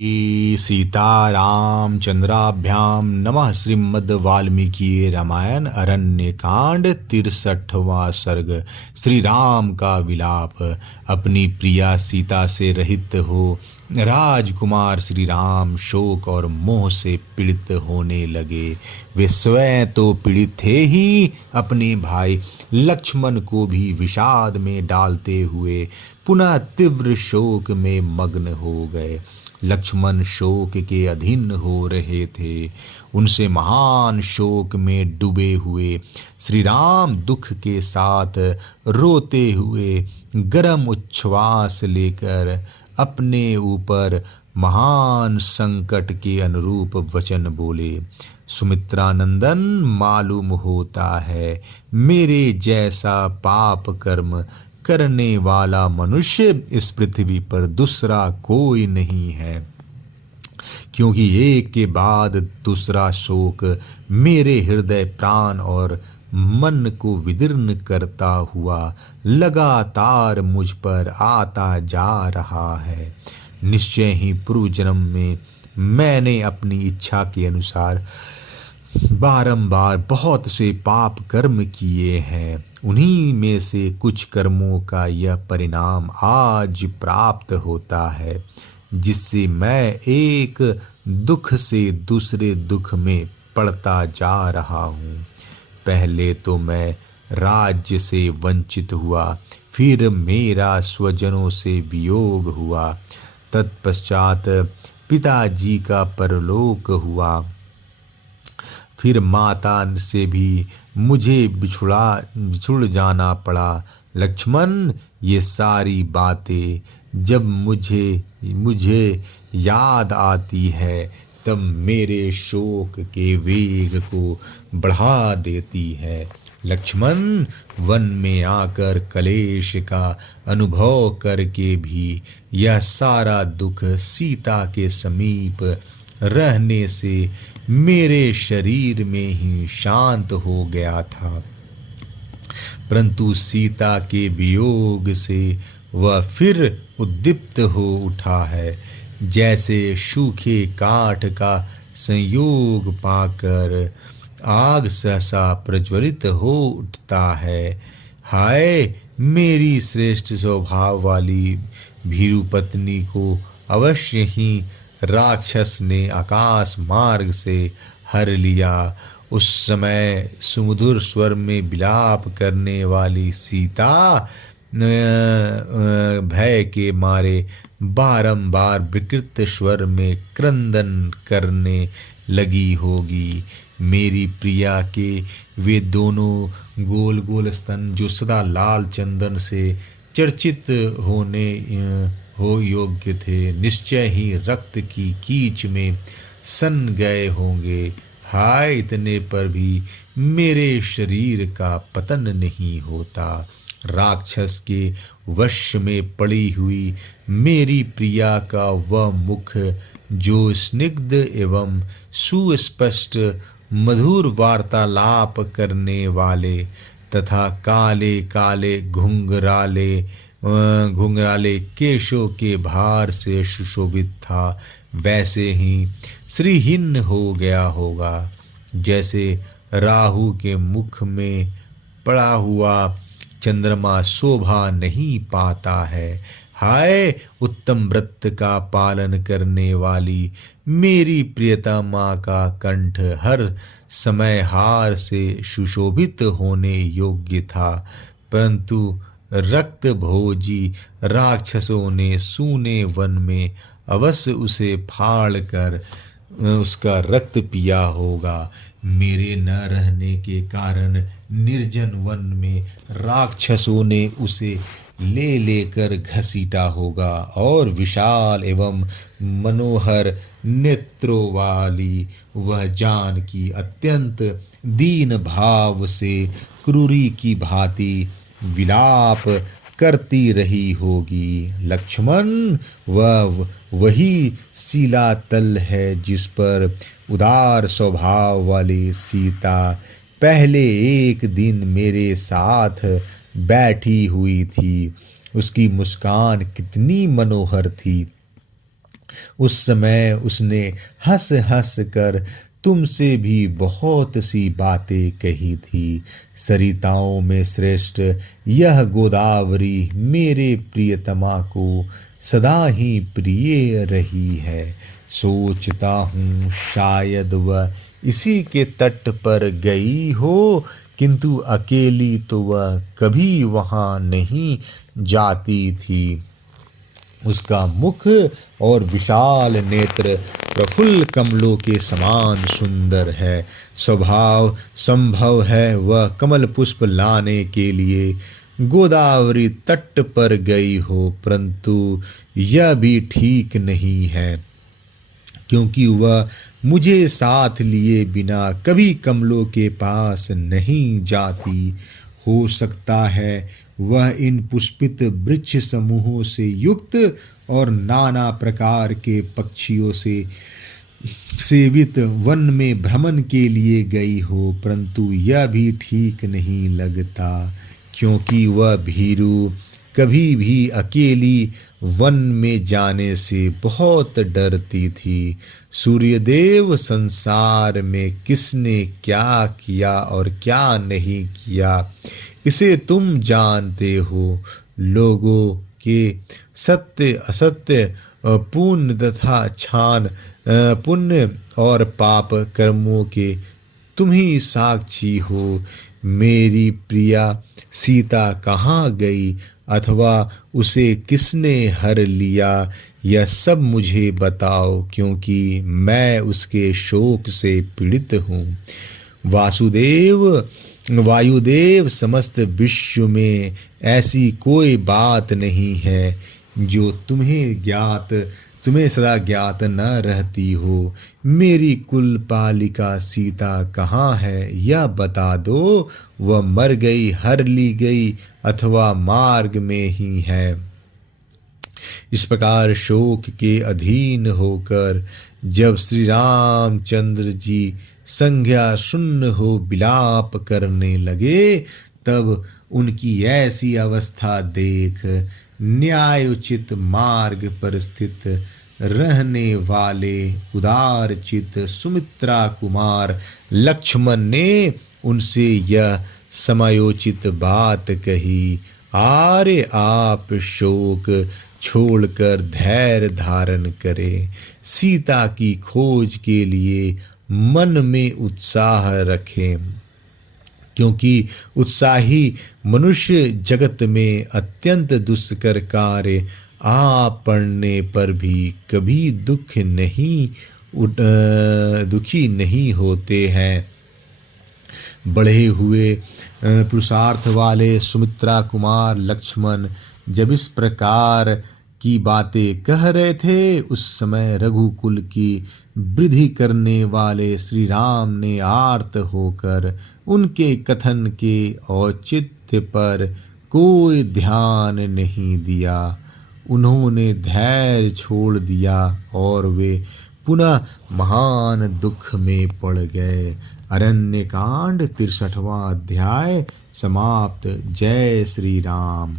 सीतारामचंद्राभ्याम नमः। श्रीमद् वाल्मीकि रामायण अरण्य कांड 63वां सर्ग। श्री राम का विलाप। अपनी प्रिया सीता से रहित हो राजकुमार श्री राम शोक और मोह से पीड़ित होने लगे। वे स्वयं तो पीड़ित थे ही, अपने भाई लक्ष्मण को भी विषाद में डालते हुए पुनः तीव्र शोक में मग्न हो गए। लक्ष्मण शोक के अधीन हो रहे थे। उनसे महान शोक में डूबे हुए श्री राम दुख के साथ रोते हुए गरम उच्छ्वास लेकर अपने ऊपर महान संकट के अनुरूप वचन बोले। सुमित्रा नंदन, मालूम होता है मेरे जैसा पाप कर्म करने वाला मनुष्य इस पृथ्वी पर दूसरा कोई नहीं है, क्योंकि एक के बाद दूसरा शोक मेरे हृदय प्राण और मन को विदीर्ण करता हुआ लगातार मुझ पर आता जा रहा है। निश्चय ही पूर्व जन्म में मैंने अपनी इच्छा के अनुसार बारंबार बहुत से पाप कर्म किए हैं। उन्हीं में से कुछ कर्मों का यह परिणाम आज प्राप्त होता है, जिससे मैं एक दुख से दूसरे दुख में पड़ता जा रहा हूँ। पहले तो मैं राज्य से वंचित हुआ, फिर मेरा स्वजनों से वियोग हुआ, तत्पश्चात पिताजी का परलोक हुआ, फिर माता से भी मुझे बिछुड़ जाना पड़ा। लक्ष्मण, ये सारी बातें जब मुझे याद आती है तब मेरे शोक के वेग को बढ़ा देती है। लक्ष्मण, वन में आकर कलेश का अनुभव करके भी यह सारा दुख सीता के समीप रहने से मेरे शरीर में ही शांत हो गया था, परंतु सीता के वियोग से वह फिर उद्दीप्त हो उठा है, जैसे सूखे काठ का संयोग पाकर आग सहसा प्रज्वलित हो उठता है। हाय, मेरी श्रेष्ठ स्वभाव वाली भीरु पत्नी को अवश्य ही राक्षस ने आकाश मार्ग से हर लिया। उस समय सुमधुर स्वर में विलाप करने वाली सीता भय के मारे बारंबार विकृत स्वर में क्रंदन करने लगी होगी। मेरी प्रिया के वे दोनों गोल गोल स्तन, जो सदा लाल चंदन से चर्चित होने हो योग्य थे, निश्चय ही रक्त की कीच में सन गए होंगे। हाय, इतने पर भी मेरे शरीर का पतन नहीं होता। राक्षस के वश में पड़ी हुई मेरी प्रिया का वह मुख, जो स्निग्ध एवं सुस्पष्ट मधुर वार्तालाप करने वाले तथा काले काले घुंघराले केशों के भार से सुशोभित था, वैसे ही श्रीहीन हो गया होगा, जैसे राहु के मुख में पड़ा हुआ चंद्रमा शोभा नहीं पाता है। हाय, उत्तम व्रत का पालन करने वाली मेरी प्रियतमा का कंठ हर समय हार से सुशोभित होने योग्य था, परंतु रक्त भोजी राक्षसों ने सूने वन में अवश्य उसे फाड़ कर उसका रक्त पिया होगा। मेरे न रहने के कारण निर्जन वन में राक्षसों ने उसे ले लेकर घसीटा होगा और विशाल एवं मनोहर नेत्रों वाली वह जानकी अत्यंत दीन भाव से क्रूरी की भांति विलाप करती रही होगी। लक्ष्मण, वह वही शिलातल है जिस पर उदार स्वभाव वाली सीता पहले एक दिन मेरे साथ बैठी हुई थी। उसकी मुस्कान कितनी मनोहर थी, उस समय उसने हंस हंस कर तुमसे भी बहुत सी बातें कही थी। सरिताओं में श्रेष्ठ यह गोदावरी मेरे प्रियतमा को सदा ही प्रिय रही है। सोचता हूँ शायद वह इसी के तट पर गई हो, किंतु अकेली तो वह कभी वहाँ नहीं जाती थी। उसका मुख और विशाल नेत्र प्रफुल्ल कमलों के समान सुंदर है। स्वभाव संभव है वह कमल पुष्प लाने के लिए गोदावरी तट पर गई हो, परंतु यह भी ठीक नहीं है, क्योंकि वह मुझे साथ लिए बिना कभी कमलों के पास नहीं जाती। हो सकता है वह इन पुष्पित वृक्ष समूहों से युक्त और नाना प्रकार के पक्षियों से सेवित वन में भ्रमण के लिए गई हो, परंतु यह भी ठीक नहीं लगता, क्योंकि वह भीरू कभी भी अकेली वन में जाने से बहुत डरती थी। सूर्यदेव, संसार में किसने क्या किया और क्या नहीं किया इसे तुम जानते हो। लोगों के सत्य असत्य, पुण्य तथा छान, पुण्य और पाप कर्मों के तुम ही साक्षी हो। मेरी प्रिया सीता कहाँ गई अथवा उसे किसने हर लिया, यह सब मुझे बताओ, क्योंकि मैं उसके शोक से पीड़ित हूँ। वायुदेव, समस्त विश्व में ऐसी कोई बात नहीं है जो तुम्हें सदा ज्ञात न रहती हो। मेरी कुल पालिका सीता कहाँ है यह बता दो। वह मर गई, हर ली गई अथवा मार्ग में ही है। इस प्रकार शोक के अधीन होकर जब श्री रामचंद्र जी संज्ञा शून्य हो विलाप करने लगे, तब उनकी ऐसी अवस्था देख न्यायोचित मार्ग पर स्थित रहने वाले उदारचित सुमित्रा कुमार लक्ष्मण ने उनसे यह समयोचित बात कही। आर्य, आप शोक छोड़कर धैर्य धारण करें। सीता की खोज के लिए मन में उत्साह रखें, क्योंकि उत्साही मनुष्य जगत में अत्यंत दुष्कर कार्य आ पड़ने पर भी कभी दुखी नहीं होते हैं। बढ़े हुए पुरुषार्थ वाले सुमित्रा कुमार लक्ष्मण जब इस प्रकार की बातें कह रहे थे, उस समय रघुकुल की वृद्धि करने वाले श्री राम ने आर्त होकर उनके कथन के औचित्य पर कोई ध्यान नहीं दिया। उन्होंने धैर्य छोड़ दिया और वे पुनः महान दुख में पड़ गए। अरण्यकांड 63वां अध्याय समाप्त। जय श्री राम।